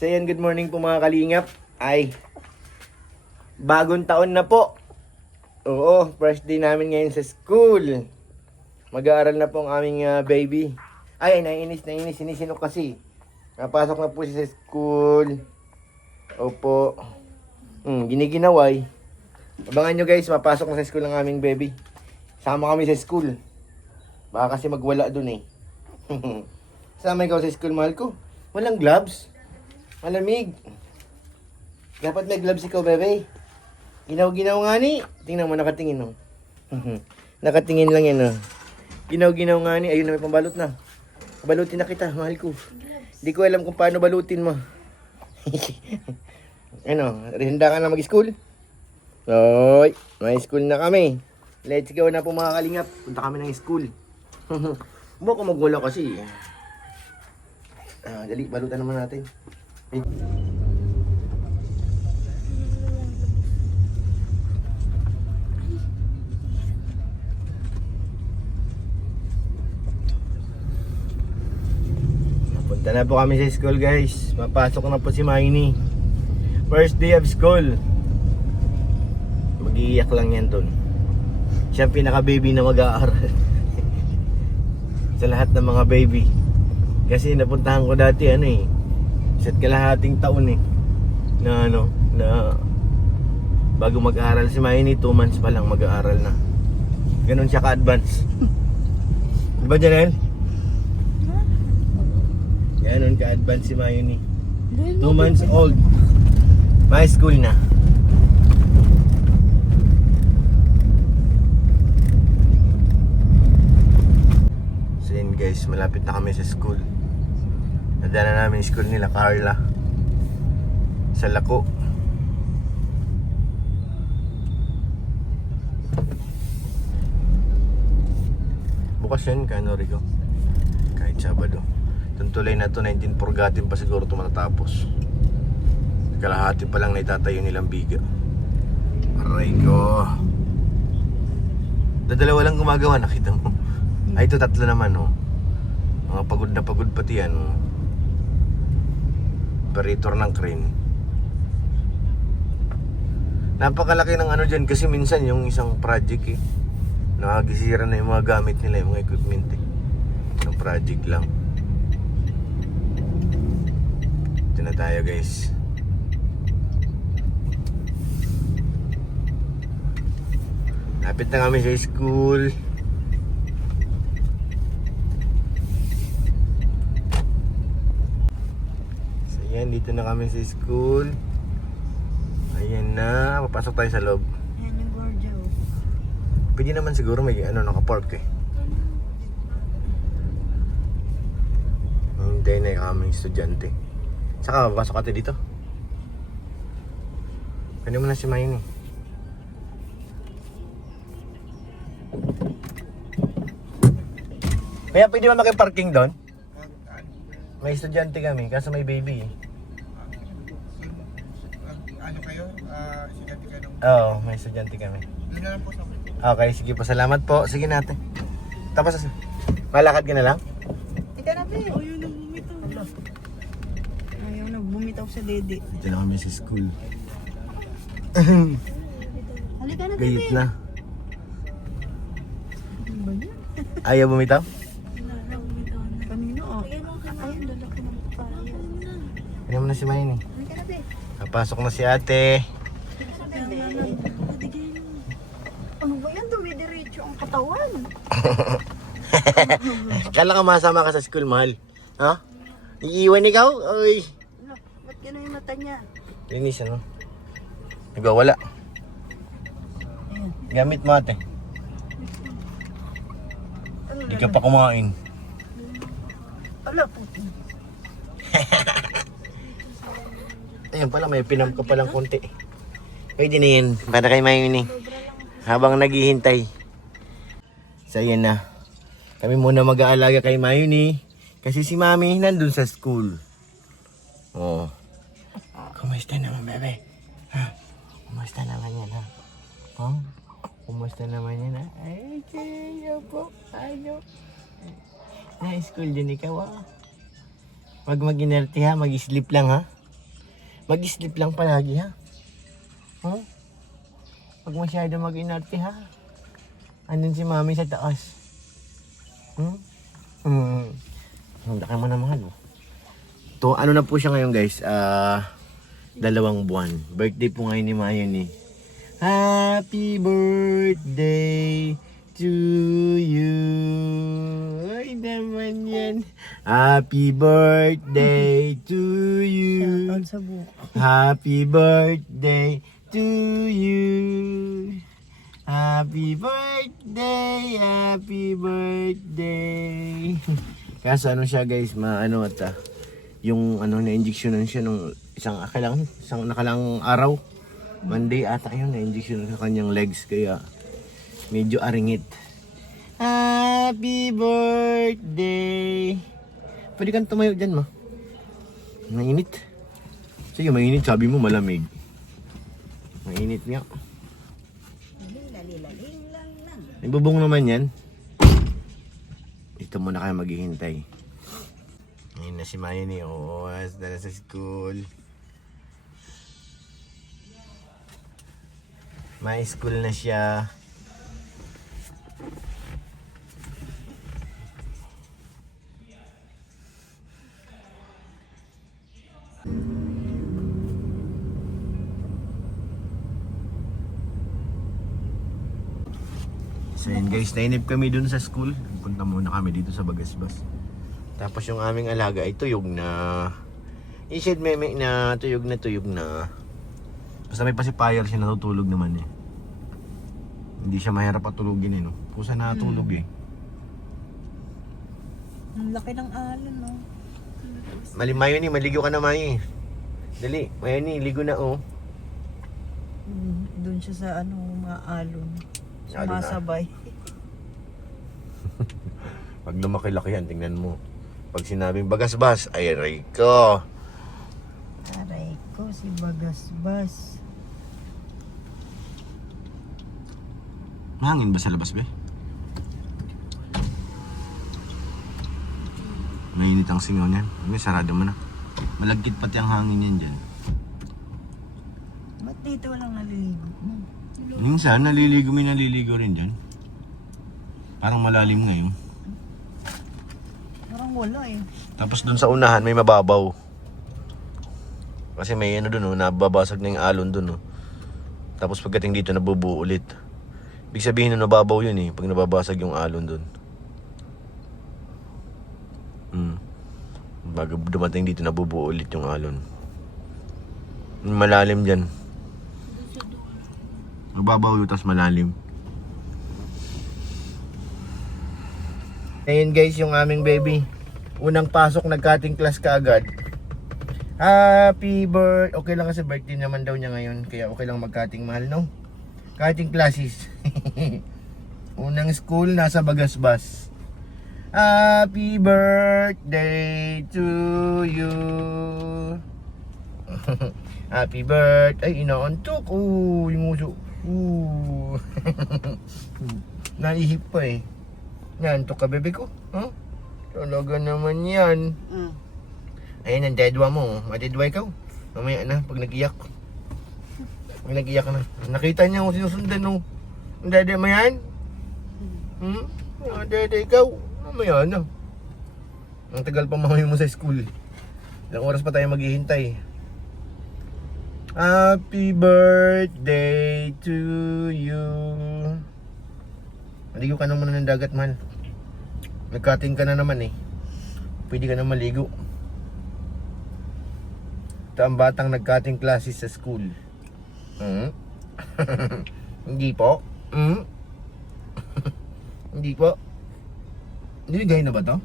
So yan, good morning po mga kalingap. Ay, bagong taon na po. Oo, first day namin ngayon sa school. Mag-aaral na po ang aming baby. Ay, naiinis, sinisinok kasi. Napasok na po siya sa school. Opo. Giniginaway. Abangan nyo guys, mapasok na sa school ng aming baby. Sama kami sa school. Baka kasi magwala dun eh. Sama ikaw sa school, mahal ko. Walang gloves. Malamig. Dapat may gloves ikaw, bebe. Ginaw-ginaw nga ni. Tingnan mo, nakatingin oh. Nakatingin lang yan oh. Ginaw-ginaw nga ni. Ayun na, may pambalot na. Balutin na kita, mahal ko. Hindi ko alam kung paano balutin mo. Ano, handa ka na mag-school? Oy, may school na kami. Let's go na po mga kalingap. Punta kami ng school. Baka magwala kasi. Dali, balutan naman natin. Punta na po kami sa school guys. Mapasok na po si Maini. First day of school. Mag-iiyak lang yan dun. Siya ang pinaka-baby na mag-aaral. Sa lahat ng mga baby. Kasi napuntahan ko dati isa't kalahating taon na bago mag-aaral si Maini, 2 months pa lang mag-aaral na. Ganun siya ka-advance. Diba Janelle? Ganun ka-advance si Maini. 2 months old. May school na. So yun guys, malapit na kami sa school. Nadala namin yung school nila Carla sa Lako. Bukas yun, Rico? Kahit Sabado. Itong tulay na to, 19 Purgatin pa siguro ito matatapos. Kalahati pa lang na itatayo nilang biga. Aray ko. Dalawa lang gumagawa, nakita mo. Ay, ito 3 naman Mga pagod na pagod pati yan Operator ng crane. Napakalaki ng dyan kasi minsan yung isang project nakagisira na yung mga gamit nila, yung mga equipment Isang project lang. Ito na tayo guys. Lapit na kami sa school. So yan, dito na kami sa school. Ayan na, papasok tayo sa loob. Ayan yung guardia Pwede naman siguro may naka-park Hintay na yung aming estudyante. Saka papasok ka dito. Pwede mo na si Maini. Kaya pwede ba makiparking doon? May estudyante kami, kaso may baby Ano kayo? Estudyante kayo ng... Oo, may estudyante kami. Doon na lang po sa... Okay, sige po, salamat po. Sige natin. Tapos, malakad ka na lang? Ika na, be. Ayaw na bumitaw. Ayaw na bumitaw sa dede. Dito na kami sa school. Halika na, Gayit be. na. Ano ba yan? Ayaw bumitaw? Kanino, Ayun, lalaki ng papaya. Ano mo na si Maini? Halika na, be. Napasok na si ate. Ano ba yan? Dumidiretso ang katawan. Kala ka masama ka sa school, mahal. Ha? Iiwan ikaw? Ay. Ano? Ba't gano'n yung mata niya? Linis, nagwawala. Ayan. Gamit mo ate. Ano Hindi ka pa kumain. Ala, puti. Ayun pala, may pinam ka palang konti. Pwede na yan, para kay Mayuni. Habang naghihintay. So yan na. Kami muna mag-aalaga kay Mayuni. Kasi si Mami nandun sa school. Oh. Kumusta naman, bebe? Ha? Kumusta naman yan, ha? Kumusta naman yan, ha? Ay, tiyo po. Ano? Na-school din ikaw, ha? Wag mag-inerti, ha? Mag-sleep lang, ha? Mag-sleep lang palagi ha. Huh? Pag masyado mag-inarte ha. Andun si mami sa taas. Ang laki mo na mahal oh. To, ano na po siya ngayon guys, 2 buwan. Birthday po ngayon ni Mayon eh. Happy birthday to you. Ay naman yan. Happy birthday to you. Shoutout sa buhok. Happy birthday to you. Happy birthday, happy birthday. Kaso ano siya guys, maano at yung ano na-injectionan siya nung isang nakalang araw. Monday ata yun, na-injection sa kanyang legs kaya medyo aringit. Happy birthday. Pwede kang tumayo dyan ma. Mainit. Sige, mainit. Sabi mo malamig. Mainit nga. Lalilaling lang lang. Ibubong naman yan. Dito muna kayo maghihintay. Ngayon na si Mayon eh. Oo, na sa school. May school na siya. So yun guys, nainip kami dun sa school. Punta muna kami dito sa Bagasbas. Tapos yung aming alaga ay tuyog na. I-shed meme na tuyog na tuyog na. Basta may pacifier siya, natutulog naman eh. Hindi siya mahirap patulugin eh no. Kusa natulog eh. Ang laki ng alon, no? Mayon eh, maligo ka na May. Dali, Mayon eh, ligo na oh. Doon siya sa ano, mga alon. Alon na. Sumasabay. Pag lumaki-laki yan, tingnan mo. Pag sinabing Bagasbas, ay aray ko. Aray ko, si Bagasbas. Mahangin ba sa labas be? Mainit ang singaw niyan. Hindi, sarado mo na. Malagkit pati ang hangin yan dyan. Ba't dito walang naliligo? Minsan, may naliligo rin dyan. Parang malalim ngayon. Parang wala eh. Tapos dun sa unahan, may mababaw. Kasi may ano dun, oh, nababasag na yung alon dun. Oh. Tapos pagdating dito, nabubuo ulit. Ibig sabihin na nababaw yun eh, pag nababasag yung alon dun. Bago dumating dito, nabubuo ulit yung alon. Malalim dyan. Mababaw yun, tapos malalim. Ayun guys, yung aming baby. Unang pasok, nag-cutting class kaagad. Happy birthday. Okay lang kasi birthday naman daw niya ngayon. Kaya okay lang mag-cutting, mahal no? Cutting classes. Unang school, nasa Bagasbas. Happy birthday to you. Happy birthday. Ay, inaantok. Yung uso. Naihip pa eh. Naantok ka, bebe ko. Huh? Talaga naman yan. Ayun ang dedwa mo. Madedwa ikaw. Mamaya na, pag nag-iyak. Pag nag-iyak ka na. Nakita niya kung sinusundan no. Ang dede mo yan? Ang dede ikaw. Mamaya na. Ang tagal pa mamaya mo sa school. Ilang oras pa tayo maghihintay. Happy birthday to you. Maligo ka naman ng dagat, man. Nag-cutting ka na naman eh. Pwede ka na maligo. Ito ang batang nag-cutting classes sa school. Hindi po. Hindi po. Niligay na ba to?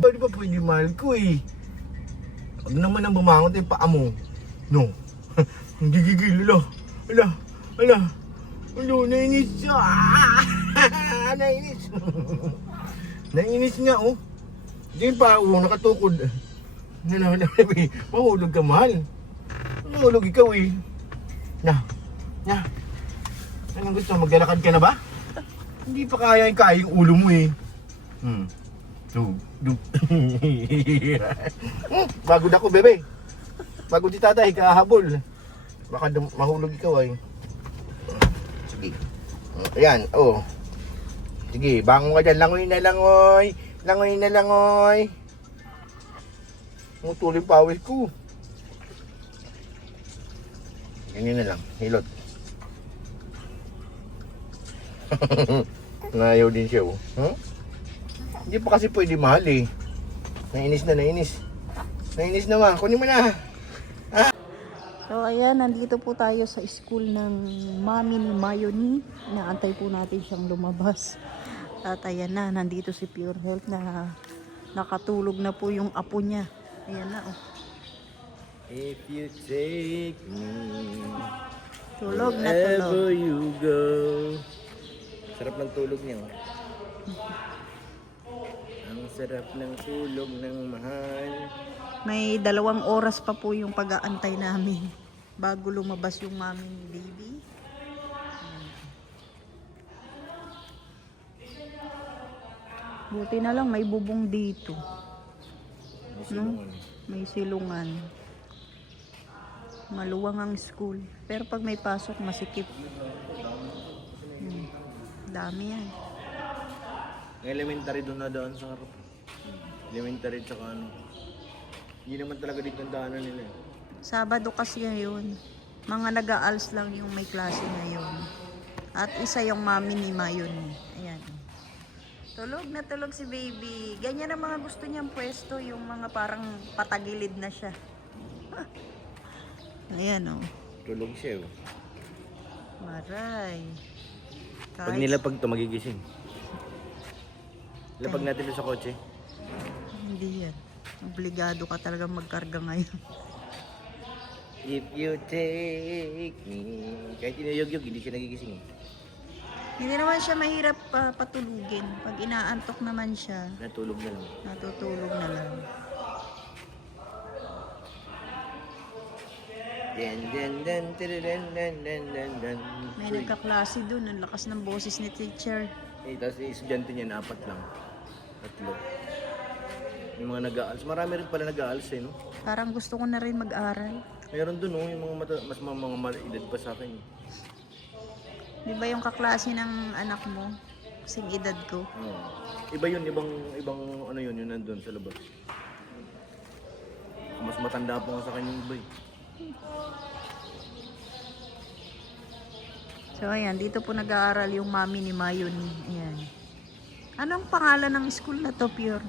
Di ba pwede mahal ko eh. Huwag naman ang bumangon tayo paa mo. No. Hindi gigil. Ala. Nainis siya. Nainis. Nainis nga oh. Hindi pa nakatukod. Mahulog ka, mahal. Mahulog ikaw eh. Na. Anong gusto? Maglalakad ka na ba? Hindi pa kaya yung ulo mo eh. Dug. Bago na ko, bebe. Bago di tatay, kahabol. Baka mahulog ikaw ay. Sige. Ayan, oh. Sige, bangon ka dyan. Langoy na langoy. Langoy na langoy. Mutuloy pawis ko. Ganyan na lang, hilot. Ngayaw din siya, oh. Huh? Hindi pa kasi pwede mahal eh. Nainis na, nainis. Nainis naman, kunin mo na. So ayan, nandito po tayo sa school ng mami ni Mayoni. Inaantay po natin siyang lumabas. At ayan na, nandito si Pure Health na nakatulog na po yung apo niya. Ayan na, oh. If you take me Tulog na wherever tulog. you go. Sarap ng tulog niya, oh. Ang sarap ng tulog ng mahal. May 2 oras pa po yung pag-aantay namin bago lumabas yung mami ni baby. Buti na lang may bubong dito. No? May silungan. Maluwang ang school. Pero pag may pasok, masikip. Dami yan. Elementary doon na daan sa harap. Elementary tsaka ano. Hindi naman talaga dito ang daanan nila eh. Sabado kasi ngayon. Mga nag-aals lang yung may klase ngayon. At isa yung mami ni Mayoni. Ayan. Tulog na tulog si baby. Ganyan ang mga gusto niyang pwesto. Yung mga parang patagilid na siya. Ayan, oh. Tulog siya, oh. Maray. Pag nilapag to, magigising. Lapag natin doon sa kotse. Hindi yan. Obligado ka talaga magkarga ngayon. If you take me. Kahit inuyog-yog, hindi siya nagigising. Hindi naman siya mahirap patulugin. Pag inaantok naman siya, Natulog na lang. natutulog na lang. Dan. May nagkaklase dun. Ang lakas ng boses ni teacher. Eh, tapos yung estudyante niya, 4 lang. 3. Yung mga nag-aals. Marami rin pala nag-aals eh, no? Parang gusto ko na rin mag-aral. Meron dun, oh, yung mga mga edad pa sa akin. Di ba yung kaklase ng anak mo? Kasing edad ko. Oh. Iba yun, ibang ano yun nandun sa labas. Mas matanda pa nga sa kanya yung iba eh. So ayan, dito po nag-aaral yung mami ni Mayoni. Ayan. Anong pangalan ng school na to, Pure?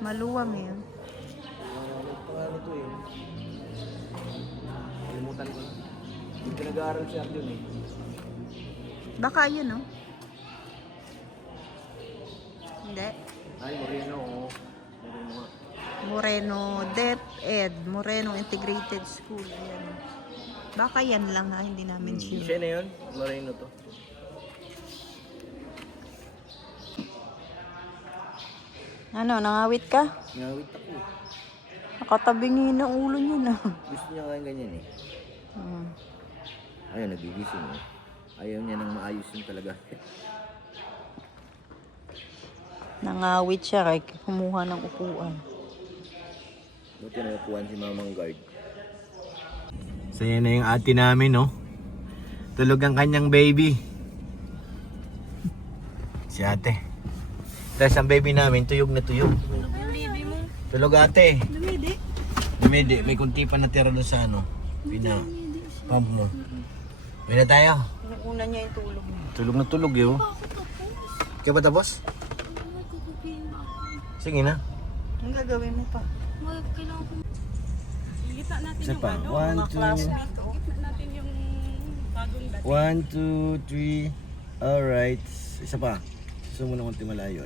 Maluwang yun. Ano pangalan ito eh? Kalimutan ko. Dito nag-aaral siya doon eh. Baka yun, no? Hindi. Ay, Moreno, oh. Moreno nga. Moreno DepEd. Moreno Integrated School. Ayan. Baka yan lang ha, hindi namin Siya sure. na yun, Moreno to. Ano, nangawit ka? Ngawit ako eh. Nakatabingi ng ulo niya na. Gusto niya nga yung ganyan eh. Hmm. Ayaw, nagigising eh. Ayaw niya nang maayos yun talaga. Nangawit siya kay kumuha ng upuan. Buti na upuan si Mamang Guard. So yan na yung ate namin, no? Tulog ang kanyang baby. Si ate. Tapos ang baby namin, tuyog na tuyog. Tulog ate. Dumidi. Dumidi. May kunti pa natira doon sa ano. Pump mo. May na tayo. Una niya yung tulog niya. Tulog na tulog yun. Kaya ba tapos? Sige na. Ang gagawin mo pa? Isa pa. 1, 2, 1, 2, 3. Alright. Isa pa. Susunod mo na konti malayo.